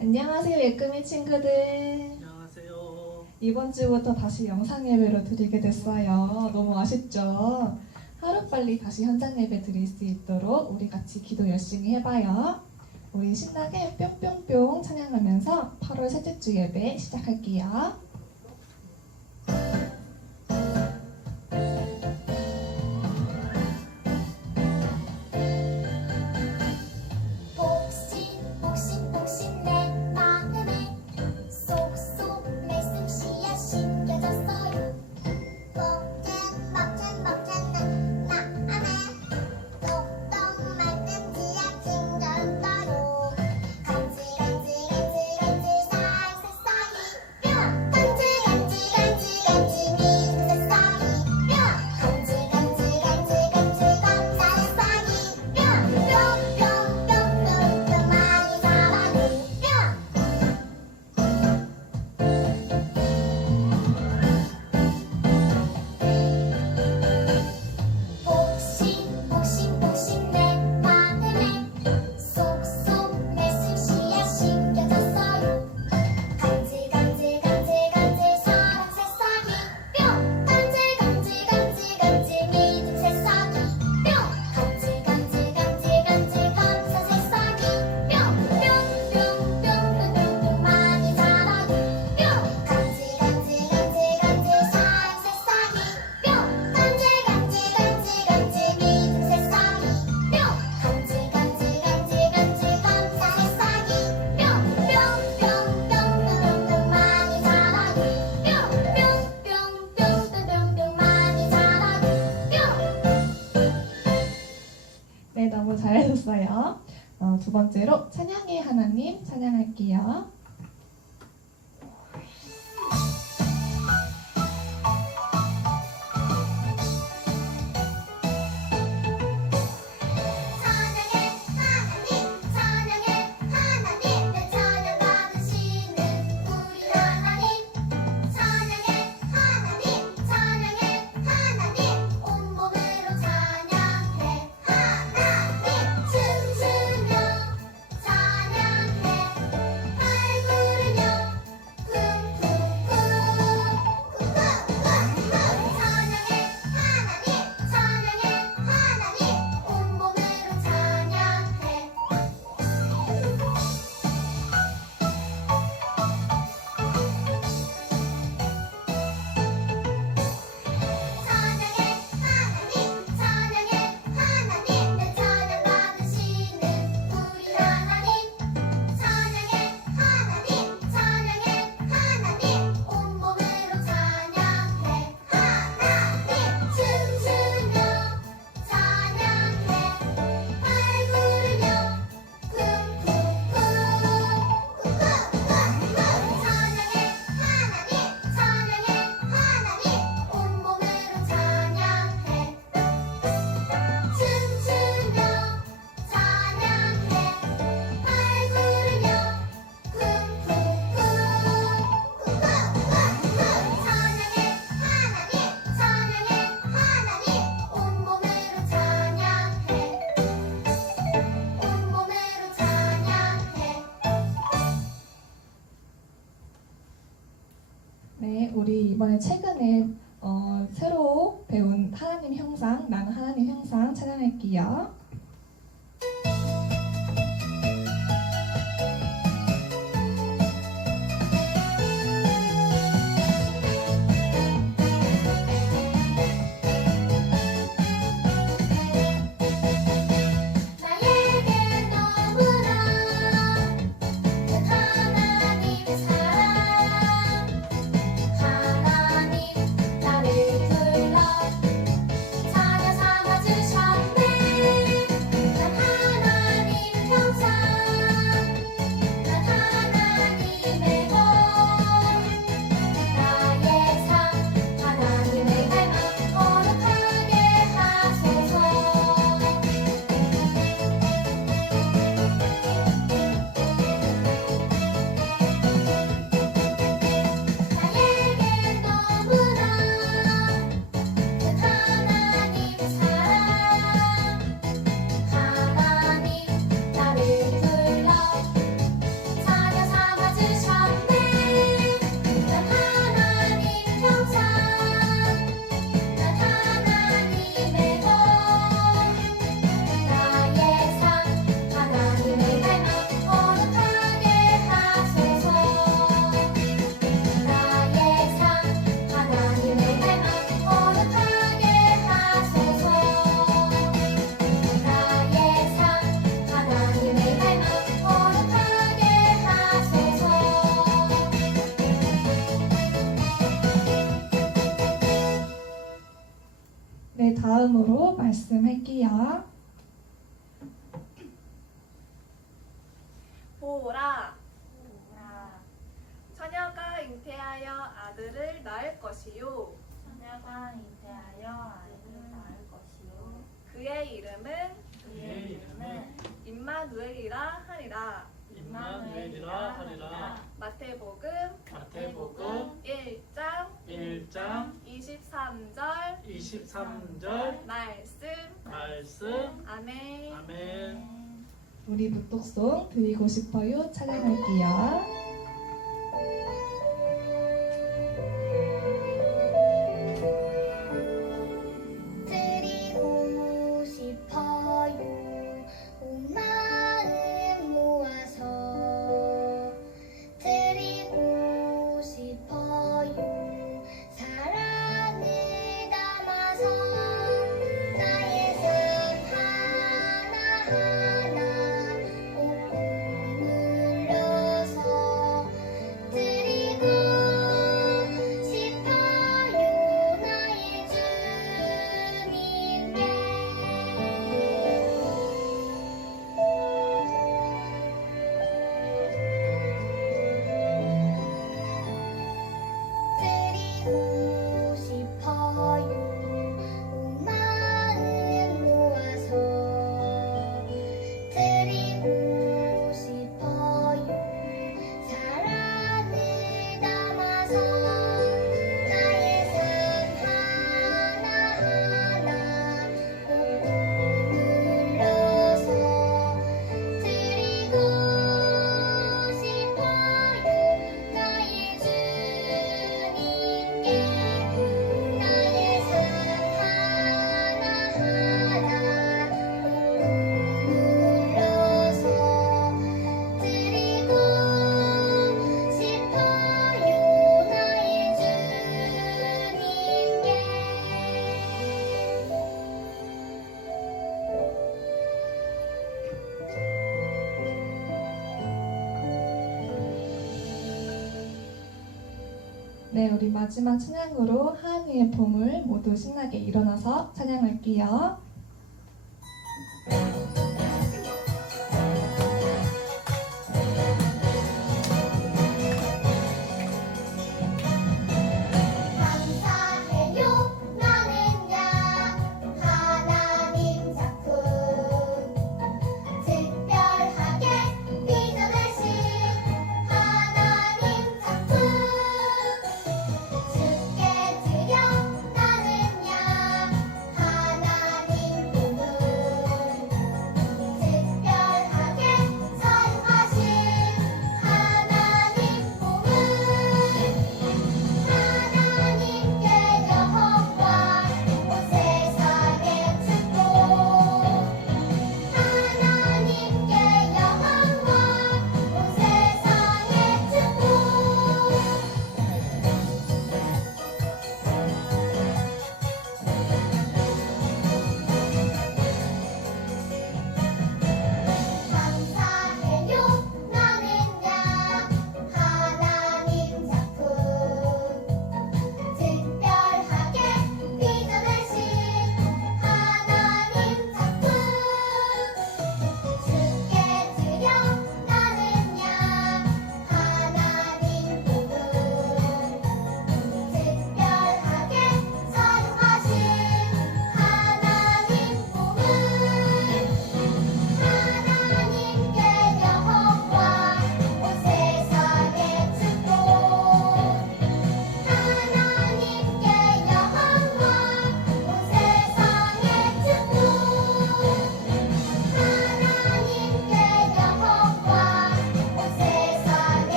안녕하세요 예금이 친구들. 안녕하세요. 이번 주부터 다시 영상 예배로 드리게 됐어요. 너무 아쉽죠? 하루빨리 다시 현장 예배 드릴 수 있도록 우리 같이 기도 열심히 해봐요. 우리 신나게 뿅뿅뿅 찬양하면서 8월 셋째 주 예배 시작할게요. 두 번째로 네, 우리 이번에 최근에 어, 새로 배운 하나님 형상, 나는 하나님 형상 찾아낼게요. 23절. 23절. 말씀. 말씀. 아멘. 아멘. 우리 묵독송 드리고 싶어요. 찬양할게요. 네, 우리 마지막 찬양으로 하은이의 봄을 모두 신나게 일어나서 찬양할게요.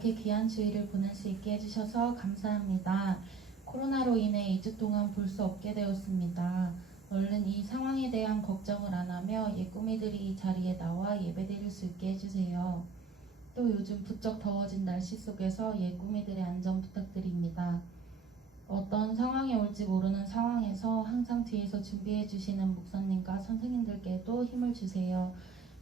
이렇게 귀한 주일을 보낼 수 있게 해주셔서 감사합니다. 코로나로 인해 2주 동안 볼 수 없게 되었습니다. 얼른 이 상황에 대한 걱정을 안 하며 예꾸미들이 이 자리에 나와 예배드릴 수 있게 해주세요. 또 요즘 부쩍 더워진 날씨 속에서 예꾸미들의 안전 부탁드립니다. 어떤 상황이 올지 모르는 상황에서 항상 뒤에서 준비해 주시는 목사님과 선생님들께도 힘을 주세요.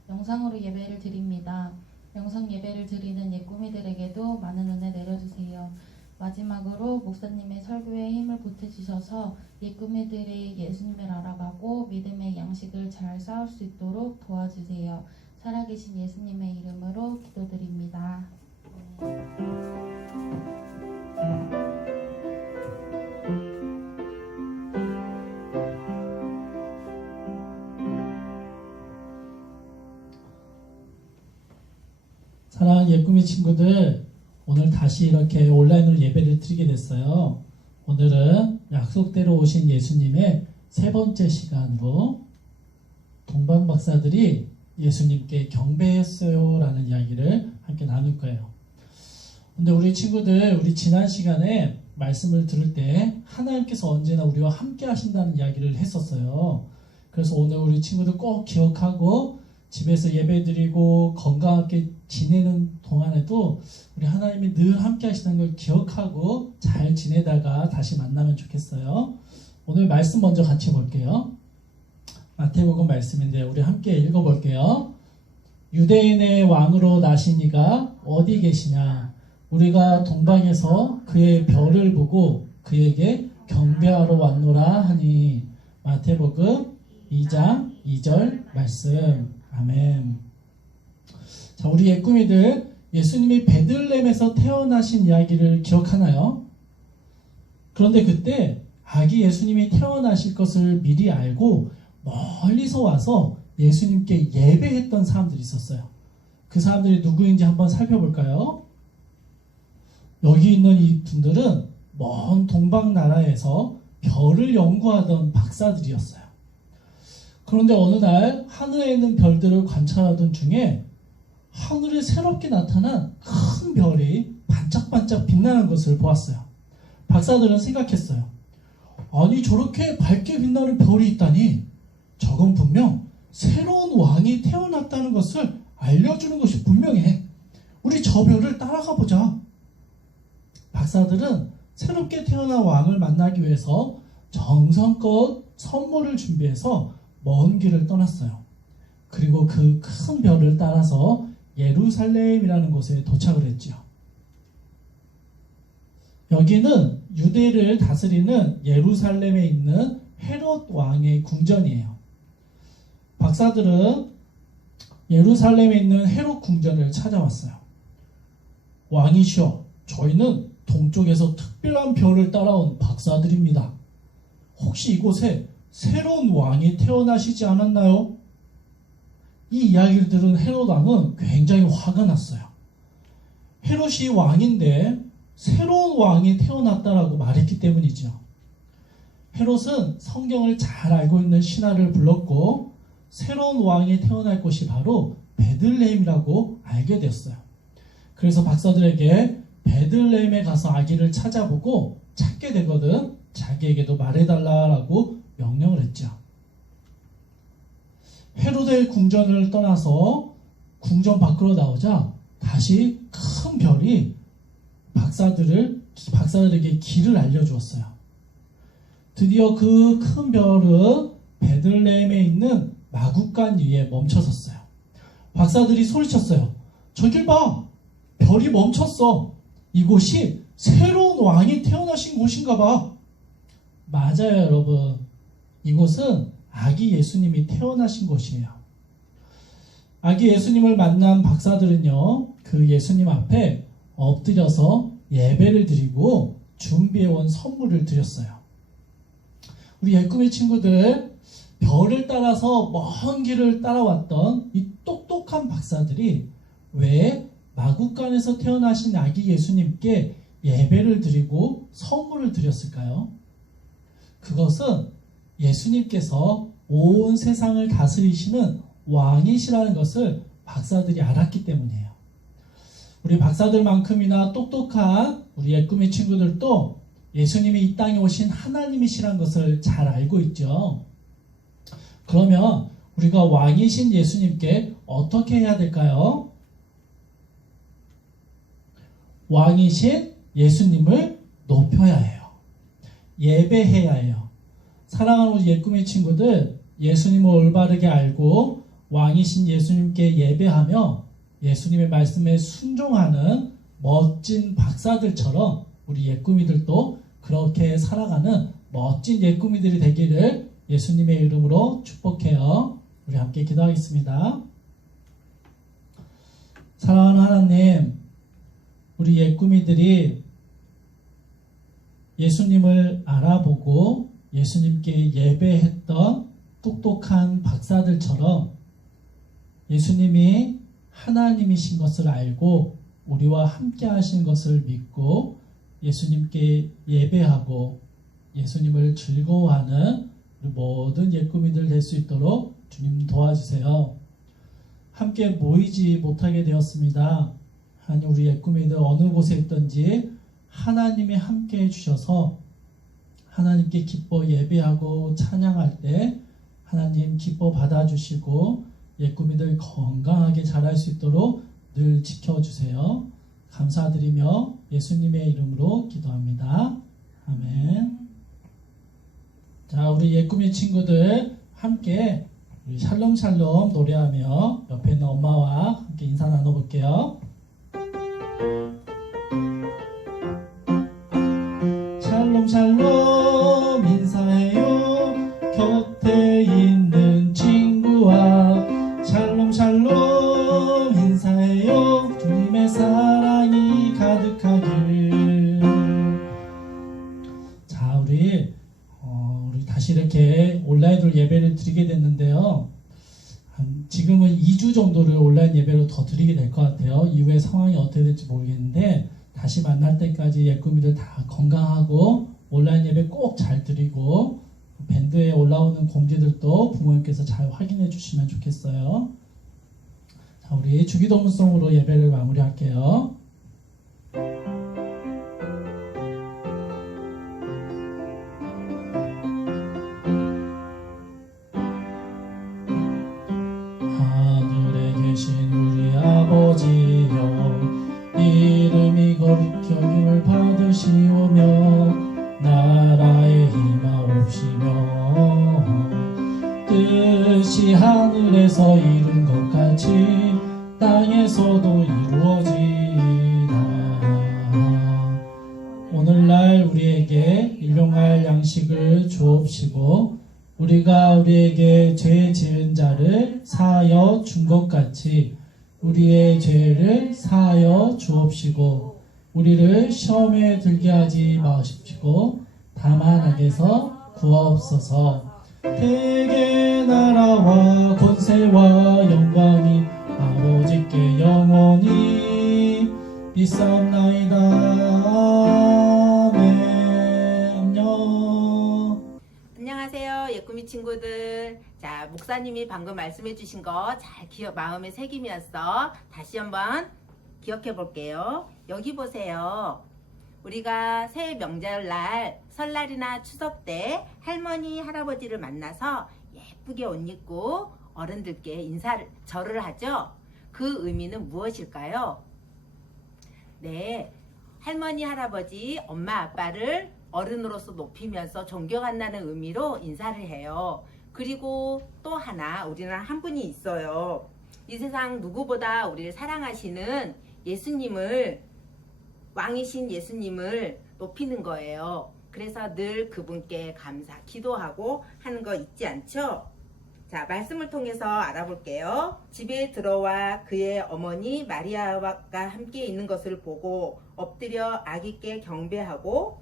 영상으로 예배를 드립니다. 영상 예배를 드리는 예꾸미들에게도 많은 은혜 내려주세요. 마지막으로 목사님의 설교에 힘을 보태주셔서 예꾸미들이 예수님을 알아가고 믿음의 양식을 잘 쌓을 수 있도록 도와주세요. 살아계신 예수님의 이름으로 기도드립니다. 예꿈이 친구들, 오늘 다시 이렇게 온라인으로 예배를 드리게 됐어요. 오늘은 약속대로 오신 예수님의 세 번째 시간으로 동방 박사들이 예수님께 경배했어요 라는 이야기를 함께 나눌 거예요. 근데 우리 친구들, 우리 지난 시간에 말씀을 들을 때 하나님께서 언제나 우리와 함께 하신다는 이야기를 했었어요. 그래서 오늘 우리 친구들 꼭 기억하고 집에서 예배 드리고 건강하게 지내는 동안에도 우리 하나님이 늘 함께 하시는 걸 기억하고 잘 지내다가 다시 만나면 좋겠어요. 오늘 말씀 먼저 같이 볼게요. 마태복음 말씀인데 우리 함께 읽어볼게요. 유대인의 왕으로 나신 이가 어디 계시냐? 우리가 동방에서 그의 별을 보고 그에게 경배하러 왔노라 하니 마태복음 2장 2절 말씀. 아멘. 자, 우리 예꾸미들 예수님이 베들렘에서 태어나신 이야기를 기억하나요? 그런데 그때 아기 예수님이 태어나실 것을 미리 알고 멀리서 와서 예수님께 예배했던 사람들이 있었어요. 그 사람들이 누구인지 한번 살펴볼까요? 여기 있는 이 분들은 먼 동방 나라에서 별을 연구하던 박사들이었어요. 그런데 어느 날 하늘에 있는 별들을 관찰하던 중에 하늘에 새롭게 나타난 큰 별이 반짝반짝 빛나는 것을 보았어요. 박사들은 생각했어요. 아니 저렇게 밝게 빛나는 별이 있다니 저건 분명 새로운 왕이 태어났다는 것을 알려주는 것이 분명해. 우리 저 별을 따라가 보자. 박사들은 새롭게 태어난 왕을 만나기 위해서 정성껏 선물을 준비해서 먼 길을 떠났어요. 그리고 그 큰 별을 따라서 예루살렘이라는 곳에 도착을 했지요. 여기는 유대를 다스리는 예루살렘에 있는 헤롯 왕의 궁전이에요. 박사들은 예루살렘에 있는 헤롯 궁전을 찾아왔어요. 왕이시여, 저희는 동쪽에서 특별한 별을 따라온 박사들입니다. 혹시 이곳에 새로운 왕이 태어나시지 않았나요? 이 이야기를 들은 헤롯 왕은 굉장히 화가 났어요. 헤롯이 왕인데 새로운 왕이 태어났다라고 말했기 때문이죠. 헤롯은 성경을 잘 알고 있는 신하를 불렀고 새로운 왕이 태어날 곳이 바로 베들레헴이라고 알게 되었어요. 그래서 박사들에게 베들레헴에 가서 아기를 찾아보고 찾게 되거든 자기에게도 말해달라라고 명령을 했죠. 헤로데 궁전을 떠나서 궁전 밖으로 나오자 다시 큰 별이 박사들을 박사들에게 길을 알려주었어요. 드디어 그 큰 별은 베들레헴에 있는 마국간 위에 멈춰섰어요. 박사들이 소리쳤어요. 저길 봐, 별이 멈췄어. 이곳이 새로운 왕이 태어나신 곳인가 봐. 맞아요, 여러분. 이곳은 아기 예수님이 태어나신 곳이에요. 아기 예수님을 만난 박사들은요, 그 예수님 앞에 엎드려서 예배를 드리고 준비해온 선물을 드렸어요. 우리 예꿈의 친구들, 별을 따라서 먼 길을 따라왔던 이 똑똑한 박사들이 왜 마국간에서 태어나신 아기 예수님께 예배를 드리고 선물을 드렸을까요? 그것은 예수님께서 온 세상을 다스리시는 왕이시라는 것을 박사들이 알았기 때문이에요. 우리 박사들만큼이나 똑똑한 우리 예꿈의 친구들도 예수님이 이 땅에 오신 하나님이시라는 것을 잘 알고 있죠. 그러면 우리가 왕이신 예수님께 어떻게 해야 될까요? 왕이신 예수님을 높여야 해요. 예배해야 해요. 사랑하는 우리 예꿈의 친구들, 예수님을 올바르게 알고 왕이신 예수님께 예배하며 예수님의 말씀에 순종하는 멋진 박사들처럼 우리 예꿈이들도 그렇게 살아가는 멋진 예꿈이들이 되기를 예수님의 이름으로 축복해요. 우리 함께 기도하겠습니다. 사랑하는 하나님, 우리 예꿈이들이 예수님을 알아보고 예수님께 예배했던 똑똑한 박사들처럼 예수님이 하나님이신 것을 알고 우리와 함께 하신 것을 믿고 예수님께 예배하고 예수님을 즐거워하는 모든 예꿈이들 될 수 있도록 주님 도와주세요. 함께 모이지 못하게 되었습니다. 하나님 우리 예꿈이들 어느 곳에 있든지 하나님이 함께 해주셔서 하나님께 기뻐 예배하고 찬양할 때 하나님 기뻐 받아주시고 예꿈이들 건강하게 자랄 수 있도록 늘 지켜주세요. 감사드리며 예수님의 이름으로 기도합니다. 아멘. 자, 우리 예꿈이 친구들 함께 우리 샬롬샬롬 노래하며 옆에 있는 엄마와 함께 인사 나눠볼게요. 샬롬샬롬 될지 모르겠는데 다시 만날 때까지 예꿈이들 다 건강하고 온라인 예배 꼭 잘 드리고 밴드에 올라오는 공지들도 부모님께서 잘 확인해 주시면 좋겠어요. 자, 우리 주기도문송으로 예배를 마무리할게요. 주옵시고 우리가 우리에게 죄 지은 자를 사하여 준 것 같이 우리의 죄를 사하여 주옵시고 우리를 시험에 들게 하지 마십시고 다만 악에서 구하옵소서. 대개 나라와 권세와 영광이 아버지께 영원히 있사옵나이다 친구들. 자, 목사님이 방금 말씀해 주신 거 잘 기억, 마음에 새기면서 다시 한번 기억해 볼게요. 여기 보세요. 우리가 새해 명절날, 설날이나 추석 때 할머니, 할아버지를 만나서 예쁘게 옷 입고 어른들께 인사를, 절을 하죠. 그 의미는 무엇일까요? 네. 할머니, 할아버지, 엄마, 아빠를 어른으로서 높이면서 존경한다는 의미로 인사를 해요. 그리고 또 하나 우리는 한 분이 있어요. 이 세상 누구보다 우리를 사랑하시는 예수님을 왕이신 예수님을 높이는 거예요. 그래서 늘 그분께 감사, 기도하고 하는 거 잊지 않죠? 자, 말씀을 통해서 알아볼게요. 집에 들어와 그의 어머니 마리아와 함께 있는 것을 보고 엎드려 아기께 경배하고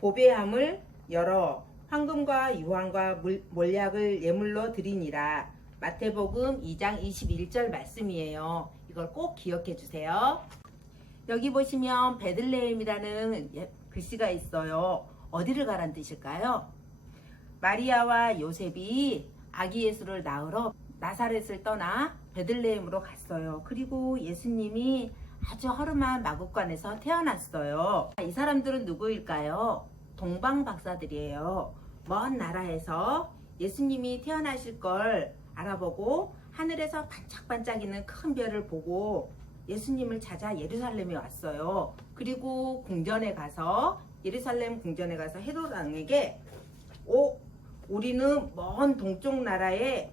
보배함을 열어 황금과 유황과 물- 몰약을 예물로 드리니라. 마태복음 2장 21절 말씀이에요. 이걸 꼭 기억해 주세요. 여기 보시면 베들레헴이라는 예- 글씨가 있어요. 어디를 가란 뜻일까요? 마리아와 요셉이 아기 예수를 낳으러 나사렛을 떠나 베들레헴으로 갔어요. 그리고 예수님이 아주 허름한 마국간에서 태어났어요. 이 사람들은 누구일까요? 동방 박사들이에요. 먼 나라에서 예수님이 태어나실 걸 알아보고 하늘에서 반짝반짝이는 큰 별을 보고 예수님을 찾아 예루살렘에 왔어요. 그리고 궁전에 가서 예루살렘 궁전에 가서 헤롯 왕에게 오 우리는 먼 동쪽 나라에서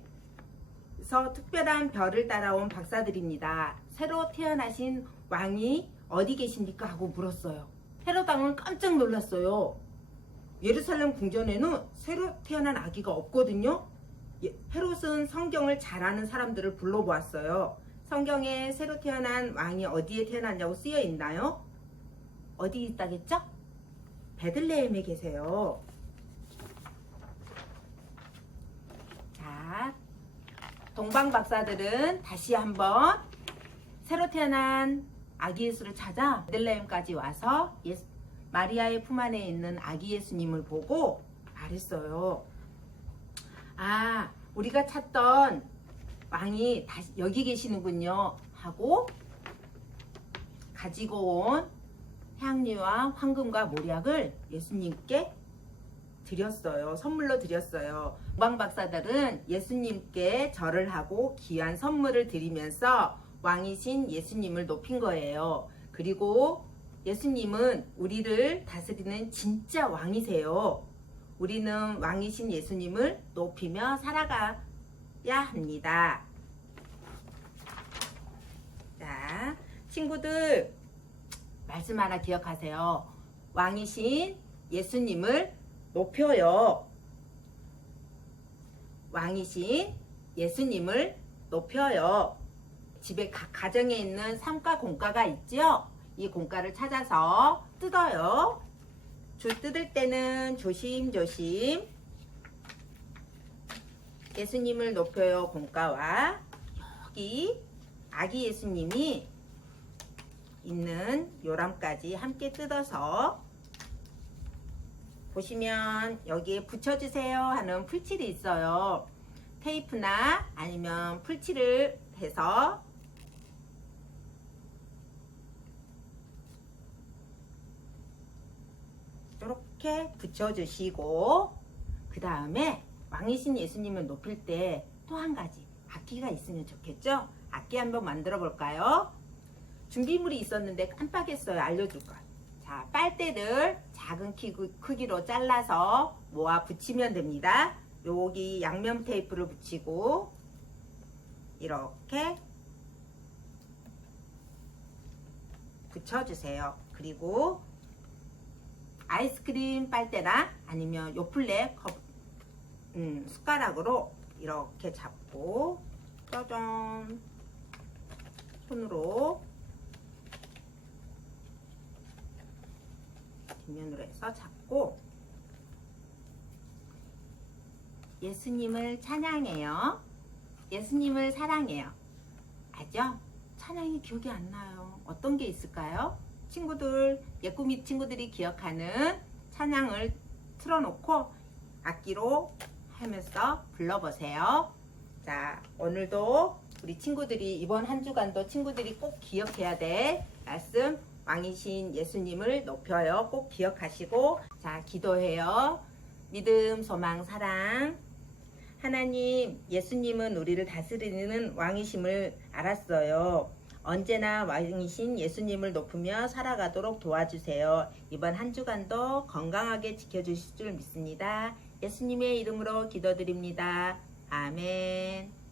특별한 별을 따라온 박사들입니다. 새로 태어나신 왕이 어디 계십니까? 하고 물었어요. 헤롯 왕은 깜짝 놀랐어요. 예루살렘 궁전에는 새로 태어난 아기가 없거든요. 예, 헤롯은 성경을 잘 아는 사람들을 불러보았어요. 성경에 새로 태어난 왕이 어디에 태어났냐고 쓰여 있나요? 어디 있다겠죠? 베들레헴에 계세요. 자, 동방 박사들은 다시 한번 새로 태어난 아기 예수를 찾아 베들레헴까지 와서 예수, 마리아의 품 안에 있는 아기 예수님을 보고 말했어요. 아, 우리가 찾던 왕이 다시 여기 계시는군요. 하고 가지고 온 향유와 황금과 모략을 예수님께 드렸어요. 선물로 드렸어요. 왕 박사들은 예수님께 절을 하고 귀한 선물을 드리면서 왕이신 예수님을 높인 거예요. 그리고 예수님은 우리를 다스리는 진짜 왕이세요. 우리는 왕이신 예수님을 높이며 살아가야 합니다. 자, 친구들, 말씀 하나 기억하세요. 왕이신 예수님을 높여요. 왕이신 예수님을 높여요. 집에 각 가정에 있는 삼가 공가가 있죠? 이 공가를 찾아서 뜯어요. 줄 뜯을 때는 조심조심 예수님을 높여요 공가와 여기 아기 예수님이 있는 요람까지 함께 뜯어서 보시면 여기에 붙여주세요 하는 풀칠이 있어요. 테이프나 아니면 풀칠을 해서 이렇게 붙여주시고 그 다음에 왕이신 예수님을 높일 때 또 한 가지 악기가 있으면 좋겠죠? 악기 한번 만들어 볼까요? 준비물이 있었는데 깜빡했어요. 알려줄 걸. 자, 빨대를 작은 키- 크기로 잘라서 모아 붙이면 됩니다. 여기 양면 테이프를 붙이고 이렇게 붙여주세요. 그리고 아이스크림 빨대나 아니면 요플레 컵, 음, 숟가락으로 이렇게 잡고 짜잔 손으로 뒷면으로 해서 잡고 예수님을 찬양해요. 예수님을 사랑해요. 알죠? 찬양이 기억이 안 나요. 어떤 게 있을까요? 친구들, 예꾸미 친구들이 기억하는 찬양을 틀어놓고 악기로 하면서 불러보세요. 자, 오늘도 우리 친구들이 이번 한 주간도 친구들이 꼭 기억해야 될 말씀 왕이신 예수님을 높여요. 꼭 기억하시고 자, 기도해요. 믿음, 소망, 사랑. 하나님, 예수님은 우리를 다스리는 왕이심을 알았어요. 언제나 왕이신 예수님을 높으며 살아가도록 도와주세요. 이번 한 주간도 건강하게 지켜주실 줄 믿습니다. 예수님의 이름으로 기도드립니다. 아멘.